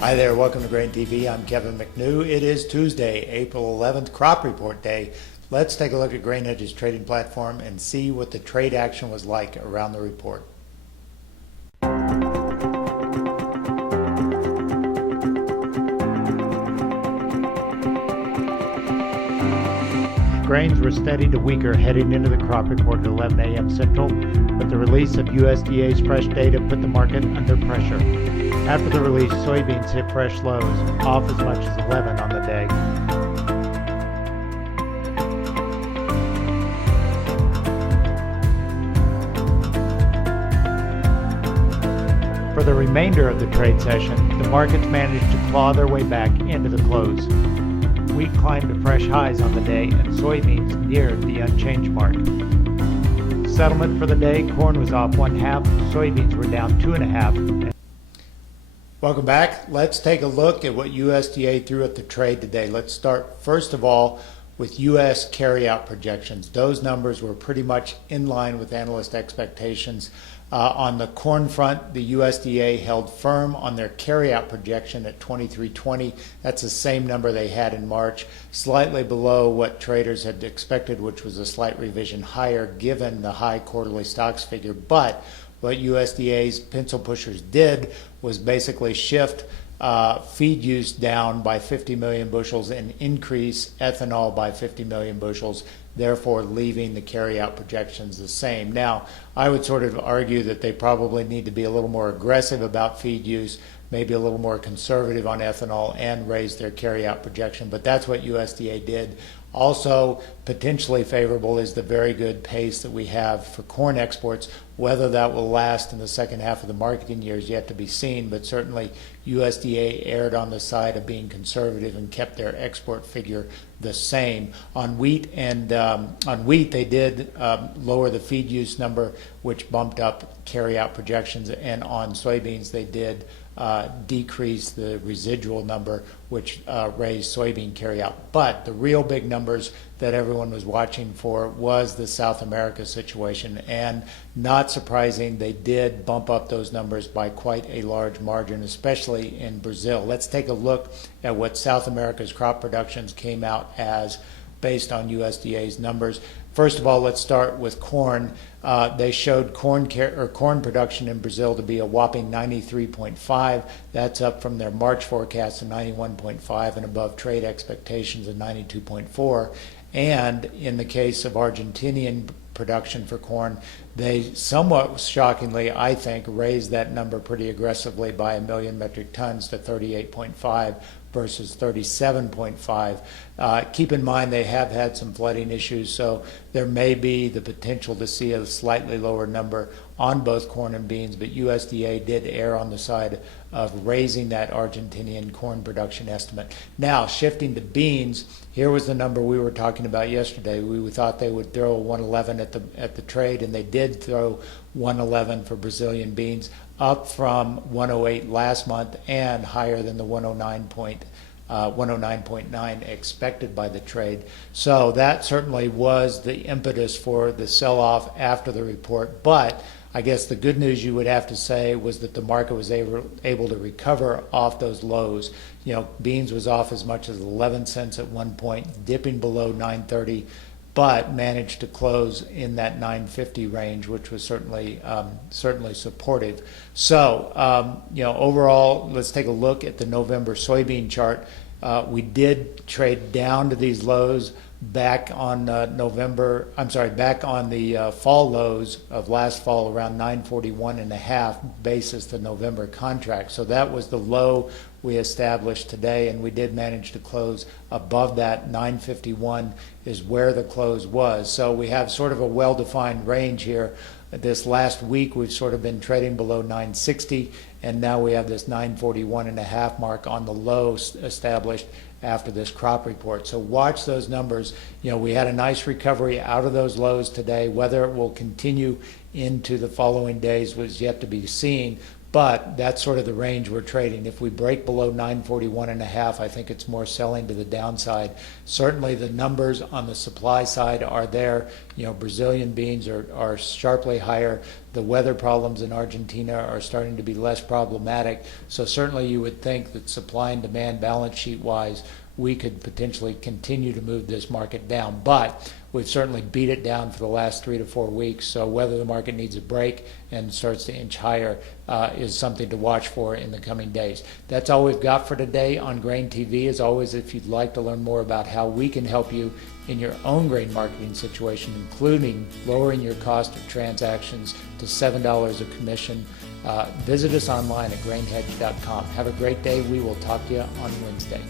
Hi there, welcome to Grain TV. I'm Kevin McNew. It is Tuesday, April 11th, crop report day. Let's take a look at Grain Edge's trading platform and see what the trade action was like around the report. Grains were steady to weaker heading into the crop report at 11 a.m. Central, but the release of USDA's fresh data put the market under pressure. After the release, soybeans hit fresh lows, off as much as 11 on the day. For the remainder of the trade session, the markets managed to claw their way back into the close. Wheat climbed to fresh highs on the day, and soybeans neared the unchanged mark. Settlement for the day, corn was off 1/2, soybeans were down 2.5. Welcome back. Let's take a look at what USDA threw at the trade today. Let's start first of all with U.S. carryout projections. Those numbers were pretty much in line with analyst expectations. On the corn front, the USDA held firm on their carryout projection at 2320. That's the same number they had in March, slightly below what traders had expected, which was a slight revision higher given the high quarterly stocks figure. But what USDA's pencil pushers did was basically shift feed use down by 50 million bushels and increase ethanol by 50 million bushels, therefore leaving the carryout projections the same. Now, I would sort of argue that they probably need to be a little more aggressive about feed use, maybe a little more conservative on ethanol, and raise their carryout projection, but that's what USDA did. Also, potentially favorable is the very good pace that we have for corn exports. Whether that will last in the second half of the marketing year is yet to be seen, but certainly USDA erred on the side of being conservative and kept their export figure the same. On wheat, they did lower the feed use number, which bumped up carryout projections, and on soybeans they did decrease the residual number, which raised soybean carryout. But the real big numbers that everyone was watching for was the South America situation, and not surprising, they did bump up those numbers by quite a large margin, especially in Brazil. Let's take a look at what South America's crop productions came out as based on USDA's numbers. First of all, let's start with corn. They showed corn production in Brazil to be a whopping 93.5. That's up from their March forecast of 91.5 and above trade expectations of 92.4. And in the case of Argentinian production for corn, they somewhat shockingly, I think, raised that number pretty aggressively by 1 million metric tons to 38.5 versus 37.5. Keep in mind they have had some flooding issues, so there may be the potential to see a slightly lower number on both corn and beans, but USDA did err on the side of raising that Argentinian corn production estimate. Now, shifting to beans, here was the number we were talking about yesterday. We thought they would throw 111 at the trade, and they did throw 111 for Brazilian beans, up from 108 last month and higher than the 109.9 expected by the trade. So that certainly was the impetus for the sell-off after the report. But I guess the good news you would have to say was that the market was able to recover off those lows. You know, beans was off as much as 11 cents at one point, dipping below 9.30, but managed to close in that 9.50 range, which was certainly supportive. So, overall, let's take a look at the November soybean chart. We did trade down to these lows back on back on the fall lows of last fall around 941.5 basis the November contract. So that was the low we established today, and we did manage to close above that. 951 is where the close was. So we have sort of a well-defined range here. This last week we've sort of been trading below 960, and now we have this 941.5 mark on the low established after this crop report. So watch those numbers. You know, we had a nice recovery out of those lows today. Whether it will continue into the following days was yet to be seen, But that's sort of the range we're trading. If we break below 941.5, I think it's more selling to the downside. Certainly the numbers on the supply side are there. Brazilian beans are sharply higher. The weather problems in Argentina are starting to be less problematic. So certainly you would think that supply and demand balance sheet wise, we could potentially continue to move this market down. But we've certainly beat it down for the last 3 to 4 weeks. So whether the market needs a break and starts to inch higher is something to watch for in the coming days. That's all we've got for today on Grain TV. As always, if you'd like to learn more about how we can help you in your own grain marketing situation, including lowering your cost of transactions to $7 a commission, visit us online at grainhedge.com. Have a great day. We will talk to you on Wednesday.